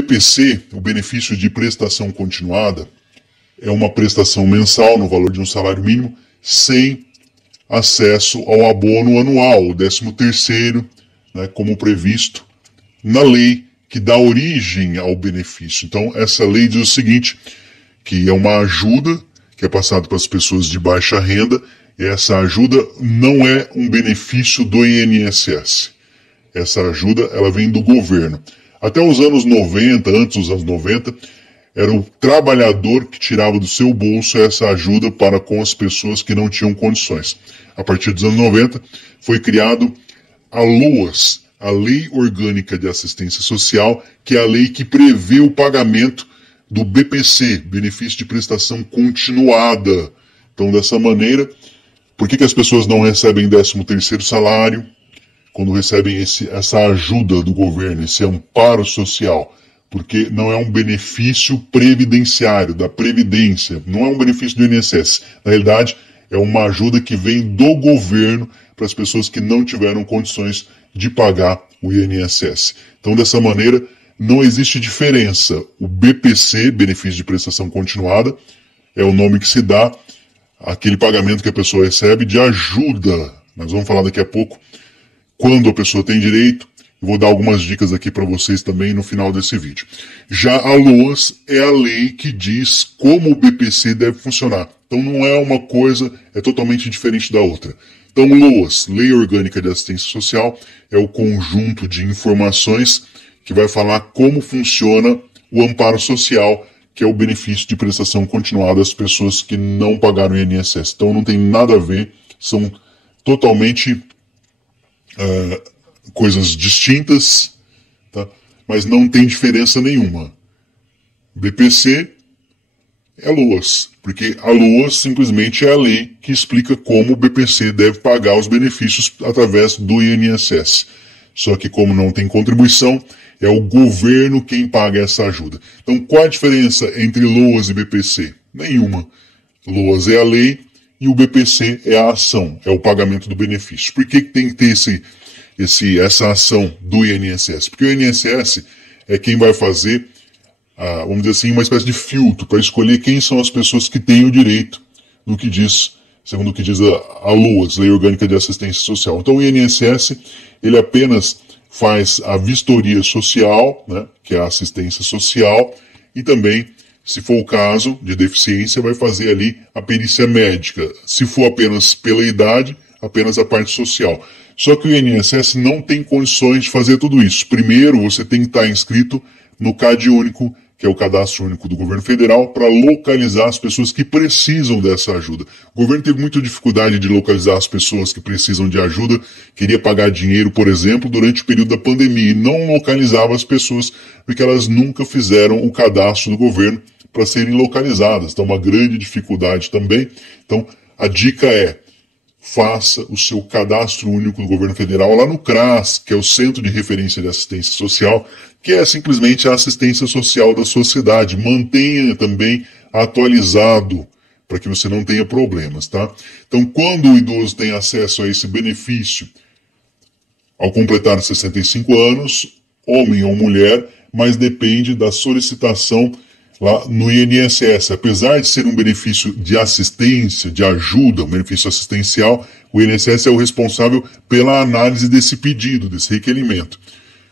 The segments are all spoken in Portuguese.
BPC, o benefício de prestação continuada, é uma prestação mensal no valor de um salário mínimo, sem acesso ao abono anual, o 13º, né, como previsto na lei que dá origem ao benefício. Então, essa lei diz o seguinte, que é uma ajuda que é passada para as pessoas de baixa renda, e essa ajuda não é um benefício do INSS. Essa ajuda, ela vem do governo. Até os anos 90, antes dos anos 90, era o trabalhador que tirava do seu bolso essa ajuda para com as pessoas que não tinham condições. A partir dos anos 90, foi criado a LOAS, a Lei Orgânica de Assistência Social, que é a lei que prevê o pagamento do BPC, Benefício de Prestação Continuada. Então, dessa maneira, por que as pessoas não recebem 13º salário, quando recebem essa ajuda do governo, esse amparo social? Porque não é um benefício previdenciário, da Previdência, não é um benefício do INSS. Na realidade, é uma ajuda que vem do governo para as pessoas que não tiveram condições de pagar o INSS. Então, dessa maneira, não existe diferença. O BPC, Benefício de Prestação Continuada, é o nome que se dá àquele pagamento que a pessoa recebe de ajuda. Nós vamos falar daqui a pouco quando a pessoa tem direito. Eu vou dar algumas dicas aqui para vocês também no final desse vídeo. Já a LOAS é a lei que diz como o BPC deve funcionar. Então não é uma coisa, é totalmente diferente da outra. Então LOAS, Lei Orgânica de Assistência Social, é o conjunto de informações que vai falar como funciona o amparo social, que é o benefício de prestação continuada às pessoas que não pagaram o INSS. Então não tem nada a ver, são totalmente coisas distintas, tá? Mas não tem diferença nenhuma. BPC é LOAS, porque a LOAS simplesmente é a lei que explica como o BPC deve pagar os benefícios através do INSS. Só que como não tem contribuição, é o governo quem paga essa ajuda. Então qual a diferença entre LOAS e BPC? Nenhuma. LOAS é a lei e o BPC é a ação, é o pagamento do benefício. Por que tem que ter essa ação do INSS? Porque o INSS é quem vai fazer, vamos dizer assim, uma espécie de filtro para escolher quem são as pessoas que têm o direito do que diz, segundo o que diz a LOAS, Lei Orgânica de Assistência Social. Então o INSS, ele apenas faz a vistoria social, né, que é a assistência social, e também, se for o caso de deficiência, vai fazer ali a perícia médica. Se for apenas pela idade, apenas a parte social. Só que o INSS não tem condições de fazer tudo isso. Primeiro, você tem que estar inscrito no CAD único, que é o Cadastro Único do Governo Federal, para localizar as pessoas que precisam dessa ajuda. O governo teve muita dificuldade de localizar as pessoas que precisam de ajuda, queria pagar dinheiro, por exemplo, durante o período da pandemia, e não localizava as pessoas, porque elas nunca fizeram o cadastro do governo para serem localizadas. Então, uma grande dificuldade também. Então, a dica é: faça o seu cadastro único do governo federal lá no CRAS, que é o Centro de Referência de Assistência Social, que é simplesmente a assistência social da sociedade. Mantenha também atualizado, para que você não tenha problemas, tá? Então, quando o idoso tem acesso a esse benefício, ao completar 65 anos, homem ou mulher, mas depende da solicitação lá no INSS. Apesar de ser um benefício de assistência, de ajuda, um benefício assistencial, o INSS é o responsável pela análise desse pedido, desse requerimento.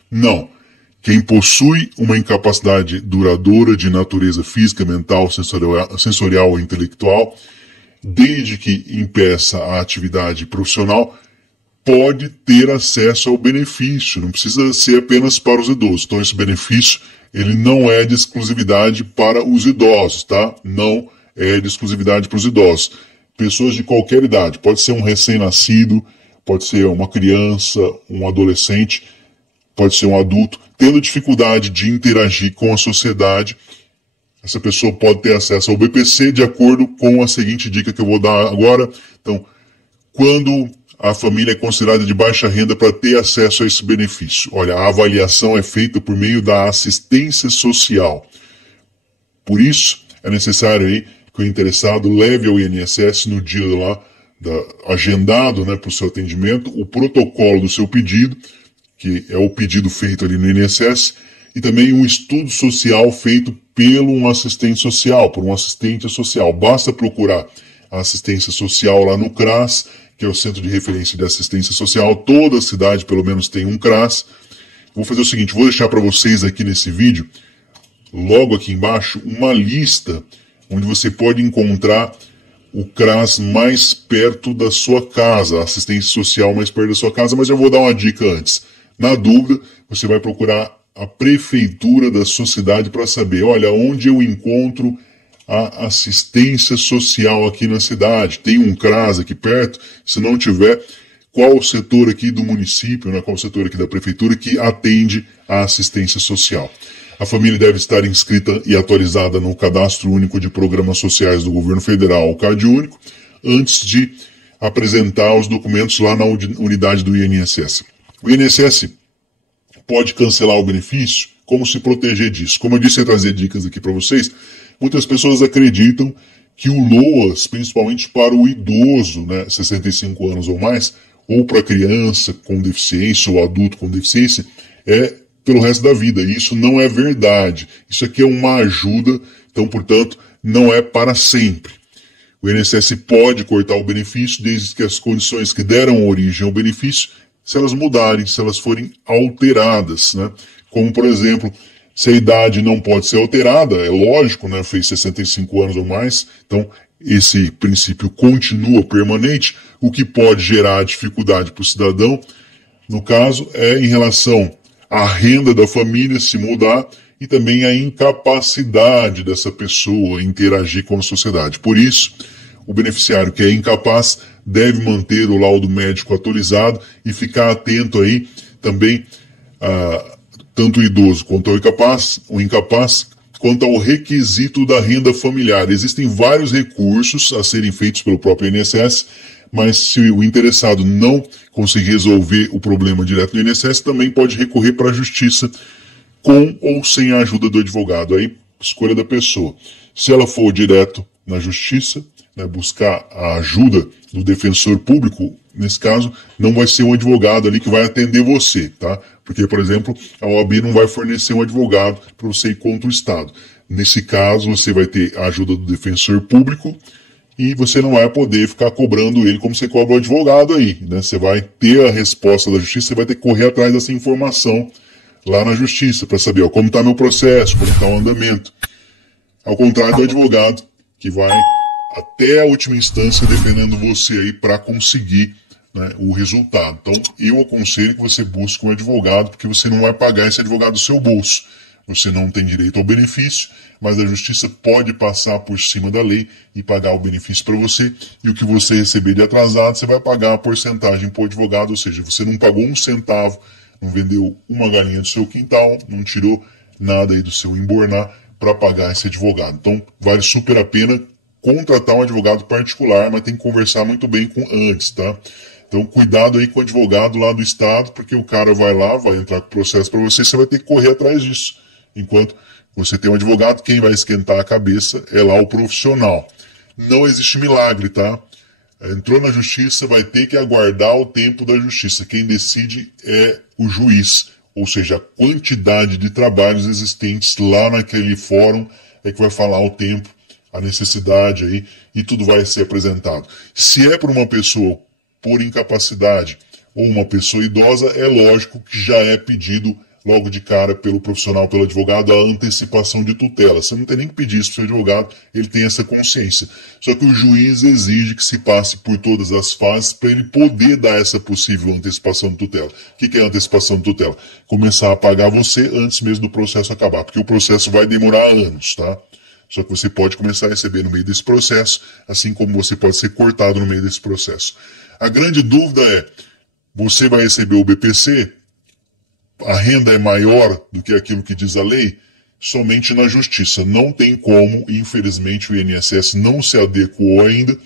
Não. Quem possui uma incapacidade duradoura de natureza física, mental, sensorial ou intelectual, desde que impeça a atividade profissional, pode ter acesso ao benefício. Não precisa ser apenas para os idosos. Então esse benefício, ele não é de exclusividade para os idosos, tá? Não é de exclusividade para os idosos. Pessoas de qualquer idade, pode ser um recém-nascido, pode ser uma criança, um adolescente, pode ser um adulto, tendo dificuldade de interagir com a sociedade, essa pessoa pode ter acesso ao BPC de acordo com a seguinte dica que eu vou dar agora. Então, quando a família é considerada de baixa renda para ter acesso a esse benefício? Olha, a avaliação é feita por meio da assistência social. Por isso, é necessário aí que o interessado leve ao INSS no dia lá, agendado, né, para o seu atendimento, o protocolo do seu pedido, que é o pedido feito ali no INSS, e também um estudo social feito pelo um assistente social, por um assistente social. Basta procurar a assistência social lá no CRAS, que é o Centro de Referência de Assistência Social. Toda cidade, pelo menos, tem um CRAS. Vou fazer o seguinte, vou deixar para vocês aqui nesse vídeo, logo aqui embaixo, uma lista onde você pode encontrar o CRAS mais perto da sua casa, a assistência social mais perto da sua casa, mas eu vou dar uma dica antes. Na dúvida, você vai procurar a prefeitura da sua cidade para saber, olha, onde eu encontro a assistência social aqui na cidade. Tem um CRAS aqui perto? Se não tiver, qual o setor aqui do município, né, qual o setor aqui da prefeitura que atende a assistência social? A família deve estar inscrita e atualizada no Cadastro Único de Programas Sociais do Governo Federal, o CadÚnico, antes de apresentar os documentos lá na unidade do INSS. O INSS pode cancelar o benefício. Como se proteger disso? Como eu disse, eu trazer dicas aqui para vocês. Muitas pessoas acreditam que o LOAS, principalmente para o idoso, né, 65 anos ou mais, ou para criança com deficiência ou adulto com deficiência, é pelo resto da vida. E isso não é verdade. Isso aqui é uma ajuda, então, portanto, não é para sempre. O INSS pode cortar o benefício desde que as condições que deram origem ao benefício, se elas mudarem, se elas forem alteradas, né? Como, por exemplo, se a idade não pode ser alterada, é lógico, né? Fez 65 anos ou mais, então esse princípio continua permanente. O que pode gerar dificuldade para o cidadão, no caso, é em relação à renda da família se mudar e também a incapacidade dessa pessoa interagir com a sociedade. Por isso, o beneficiário que é incapaz deve manter o laudo médico atualizado e ficar atento aí também tanto o idoso quanto o incapaz, quanto ao requisito da renda familiar. Existem vários recursos a serem feitos pelo próprio INSS, mas se o interessado não conseguir resolver o problema direto no INSS, também pode recorrer para a justiça com ou sem a ajuda do advogado. Aí, escolha da pessoa. Se ela for direto na justiça, né, buscar a ajuda do defensor público, nesse caso, não vai ser um advogado ali que vai atender você, tá? Porque, por exemplo, a OAB não vai fornecer um advogado para você ir contra o Estado. Nesse caso, você vai ter a ajuda do defensor público e você não vai poder ficar cobrando ele como você cobra o advogado aí, né? Você vai ter a resposta da justiça, você vai ter que correr atrás dessa informação lá na justiça para saber, ó, como está meu processo, como está o andamento. Ao contrário do advogado, que vai até a última instância defendendo você aí para conseguir, né, o resultado. Então, eu aconselho que você busque um advogado, porque você não vai pagar esse advogado do seu bolso. Você não tem direito ao benefício, mas a justiça pode passar por cima da lei e pagar o benefício para você, e o que você receber de atrasado, você vai pagar a porcentagem para o advogado, ou seja, você não pagou um centavo, não vendeu uma galinha do seu quintal, não tirou nada aí do seu embornar para pagar esse advogado. Então, vale super a pena contratar um advogado particular, mas tem que conversar muito bem com antes, tá? Então, cuidado aí com o advogado lá do Estado, porque o cara vai lá, vai entrar com processo para você, você vai ter que correr atrás disso. Enquanto você tem um advogado, quem vai esquentar a cabeça é lá o profissional. Não existe milagre, tá? Entrou na justiça, vai ter que aguardar o tempo da justiça. Quem decide é o juiz, ou seja, a quantidade de trabalhos existentes lá naquele fórum é que vai falar o tempo, a necessidade aí, e tudo vai ser apresentado. Se é por uma pessoa por incapacidade ou uma pessoa idosa, é lógico que já é pedido logo de cara pelo profissional, pelo advogado, a antecipação de tutela. Você não tem nem que pedir isso para o seu advogado, ele tem essa consciência. Só que o juiz exige que se passe por todas as fases para ele poder dar essa possível antecipação de tutela. O que é a antecipação de tutela? Começar a pagar você antes mesmo do processo acabar, porque o processo vai demorar anos, tá? Só que você pode começar a receber no meio desse processo, assim como você pode ser cortado no meio desse processo. A grande dúvida é, você vai receber o BPC, a renda é maior do que aquilo que diz a lei? Somente na justiça. Não tem como, infelizmente, o INSS não se adequou ainda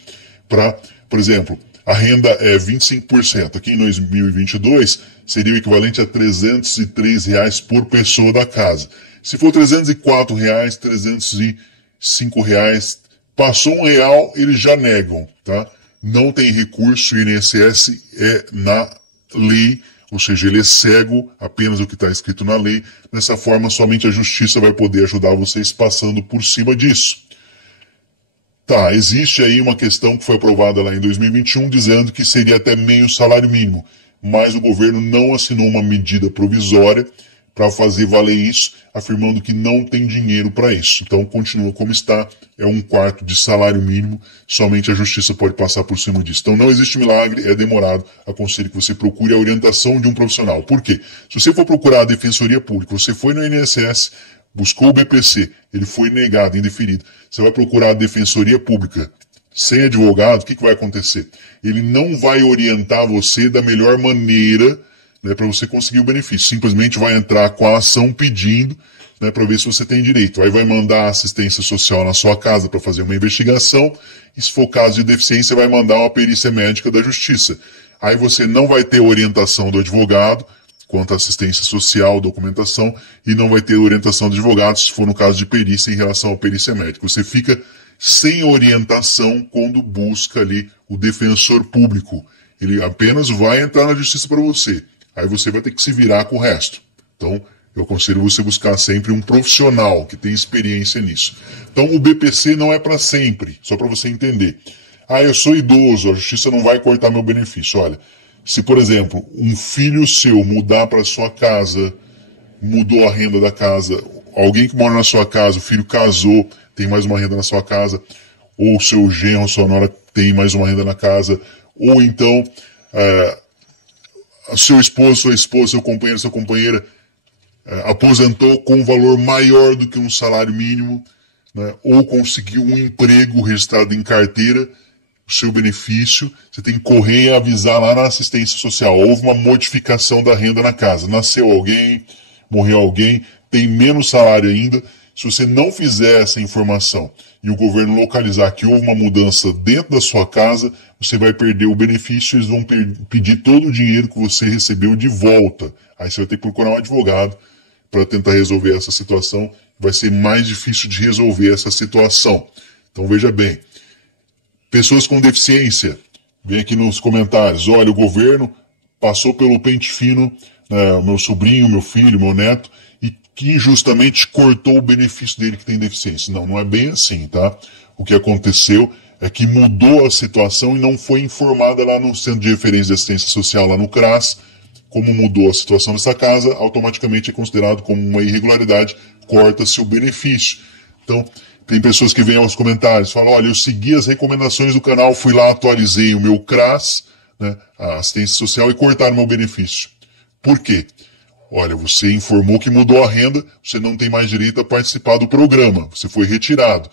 para, por exemplo, a renda é 25%. Aqui em 2022 seria o equivalente a R$ 303 por pessoa da casa. Se for R$ 304, R$ 305, passou R$1, eles já negam, tá? Não tem recurso, o INSS é na lei, ou seja, ele é cego apenas do que está escrito na lei. Dessa forma, somente a justiça vai poder ajudar vocês passando por cima disso. Tá, existe aí uma questão que foi aprovada lá em 2021, dizendo que seria até meio salário mínimo, mas o governo não assinou uma medida provisória para fazer valer isso, afirmando que não tem dinheiro para isso. Então continua como está, é 1/4 de salário mínimo, somente a justiça pode passar por cima disso. Então não existe milagre, é demorado. Aconselho que você procure a orientação de um profissional. Por quê? Se você for procurar a Defensoria Pública, você foi no INSS, buscou o BPC, ele foi negado, indeferido. Você vai procurar a Defensoria Pública sem advogado, o que vai acontecer? Ele não vai orientar você da melhor maneira, né, para você conseguir o benefício. Simplesmente vai entrar com a ação pedindo, né, para ver se você tem direito. Aí vai mandar assistência social na sua casa para fazer uma investigação, e se for caso de deficiência, vai mandar uma perícia médica da justiça. Aí você não vai ter orientação do advogado quanto à assistência social, documentação, e não vai ter orientação do advogado se for no caso de perícia em relação à perícia médica. Você fica sem orientação quando busca ali o defensor público. Ele apenas vai entrar na justiça para você. Aí você vai ter que se virar com o resto. Então, eu aconselho você buscar sempre um profissional que tem experiência nisso. Então, o BPC não é para sempre, só para você entender. Ah, eu sou idoso, a justiça não vai cortar meu benefício. Olha, se, por exemplo, um filho seu mudar para sua casa, mudou a renda da casa, alguém que mora na sua casa, o filho casou, tem mais uma renda na sua casa, ou o seu genro, sua nora tem mais uma renda na casa, ou então seu esposo, sua esposa, seu companheiro, sua companheira aposentou com um valor maior do que um salário mínimo, né, ou conseguiu um emprego registrado em carteira, o seu benefício, você tem que correr e avisar lá na assistência social. Houve uma modificação da renda na casa, nasceu alguém, morreu alguém, tem menos salário ainda. Se você não fizer essa informação e o governo localizar que houve uma mudança dentro da sua casa, você vai perder o benefício, eles vão pedir todo o dinheiro que você recebeu de volta. Aí você vai ter que procurar um advogado para tentar resolver essa situação. Vai ser mais difícil de resolver essa situação. Então veja bem, pessoas com deficiência, vem aqui nos comentários, olha, o governo passou pelo pente fino, né, meu sobrinho, meu filho, meu neto, e que injustamente cortou o benefício dele que tem deficiência. Não, não é bem assim, tá? O que aconteceu é que mudou a situação e não foi informada lá no Centro de Referência de Assistência Social, lá no CRAS. Como mudou a situação dessa casa, automaticamente é considerado como uma irregularidade, corta-se o benefício. Então, tem pessoas que vêm aos comentários, falam, olha, eu segui as recomendações do canal, fui lá, atualizei o meu CRAS, né, a assistência social, e cortaram meu benefício. Por quê? Olha, você informou que mudou a renda, você não tem mais direito a participar do programa, você foi retirado.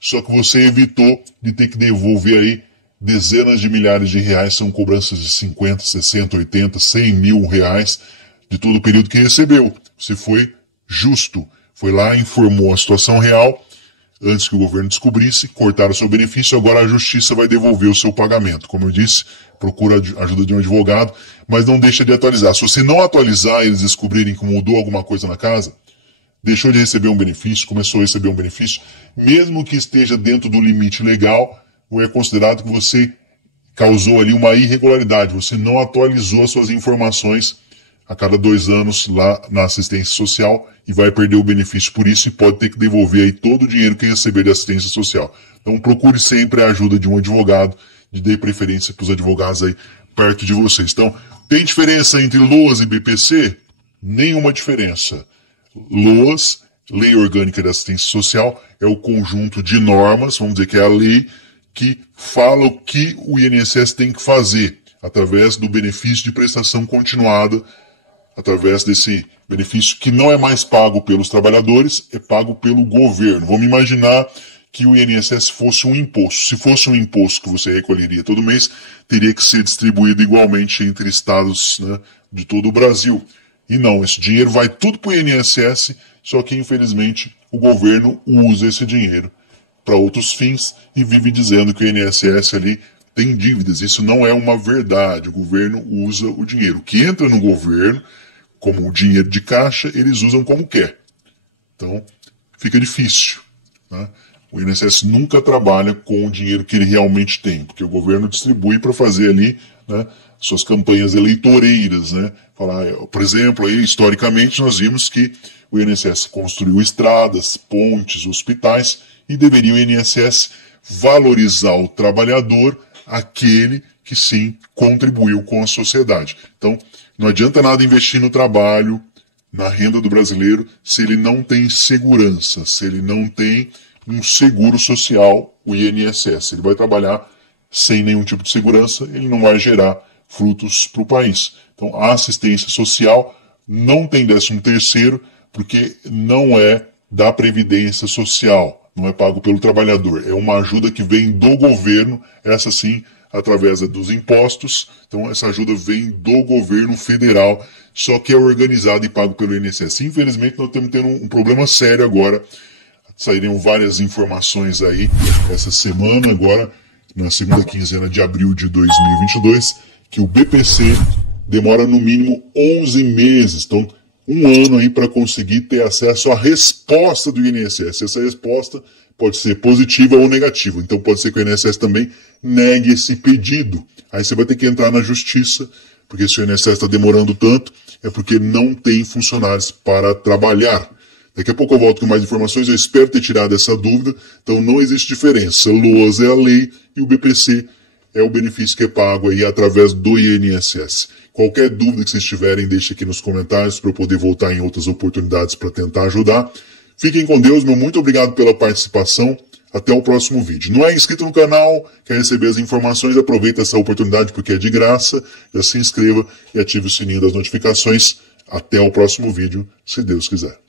Só que você evitou de ter que devolver aí dezenas de milhares de reais, são cobranças de 50, 60, 80, 100 mil reais de todo o período que recebeu. Você foi justo, foi lá, informou a situação real, antes que o governo descobrisse, cortaram o seu benefício, agora a justiça vai devolver o seu pagamento. Como eu disse, procura a ajuda de um advogado, mas não deixa de atualizar. Se você não atualizar e eles descobrirem que mudou alguma coisa na casa, deixou de receber um benefício, começou a receber um benefício, mesmo que esteja dentro do limite legal, ou é considerado que você causou ali uma irregularidade, você não atualizou as suas informações a cada 2 anos lá na assistência social e vai perder o benefício por isso e pode ter que devolver aí todo o dinheiro que receber de assistência social. Então procure sempre a ajuda de um advogado, dê preferência para os advogados aí perto de vocês. Então, tem diferença entre LOAS e BPC? Nenhuma diferença. LOAS, Lei Orgânica de Assistência Social, é o conjunto de normas, vamos dizer que é a lei que fala o que o INSS tem que fazer através do benefício de prestação continuada, através desse benefício que não é mais pago pelos trabalhadores, é pago pelo governo. Vamos imaginar que o INSS fosse um imposto. Se fosse um imposto que você recolheria todo mês, teria que ser distribuído igualmente entre estados, né, de todo o Brasil. E não, esse dinheiro vai tudo para o INSS, só que infelizmente o governo usa esse dinheiro para outros fins e vive dizendo que o INSS ali tem dívidas. Isso não é uma verdade. O governo usa o dinheiro. O que entra no governo, como o dinheiro de caixa, eles usam como quer. Então, fica difícil, né? O INSS nunca trabalha com o dinheiro que ele realmente tem, porque o governo distribui para fazer ali, né, suas campanhas eleitoreiras, né? Falar, por exemplo, aí, historicamente nós vimos que o INSS construiu estradas, pontes, hospitais, e deveria o INSS valorizar o trabalhador, aquele que sim contribuiu com a sociedade. Então, não adianta nada investir no trabalho, na renda do brasileiro, se ele não tem segurança, se ele não tem um seguro social, o INSS. Ele vai trabalhar sem nenhum tipo de segurança, ele não vai gerar frutos para o país. Então, a assistência social não tem 13º, porque não é da Previdência Social, não é pago pelo trabalhador. É uma ajuda que vem do governo, essa sim, através dos impostos. Então, essa ajuda vem do governo federal, só que é organizado e pago pelo INSS. Infelizmente, nós estamos tendo um problema sério agora. Saíram várias informações aí essa semana, agora, na segunda quinzena de abril de 2022, que o BPC demora no mínimo 11 meses. Então, um ano aí para conseguir ter acesso à resposta do INSS. Essa resposta pode ser positiva ou negativa. Então pode ser que o INSS também negue esse pedido. Aí você vai ter que entrar na justiça, porque se o INSS está demorando tanto, é porque não tem funcionários para trabalhar. Daqui a pouco eu volto com mais informações, eu espero ter tirado essa dúvida. Então não existe diferença. LOAS é a lei e o BPC é o benefício que é pago aí através do INSS. Qualquer dúvida que vocês tiverem, deixe aqui nos comentários para eu poder voltar em outras oportunidades para tentar ajudar. Fiquem com Deus, meu muito obrigado pela participação. Até o próximo vídeo. Não é inscrito no canal, quer receber as informações, aproveita essa oportunidade porque é de graça. Já se inscreva e ative o sininho das notificações. Até o próximo vídeo, se Deus quiser.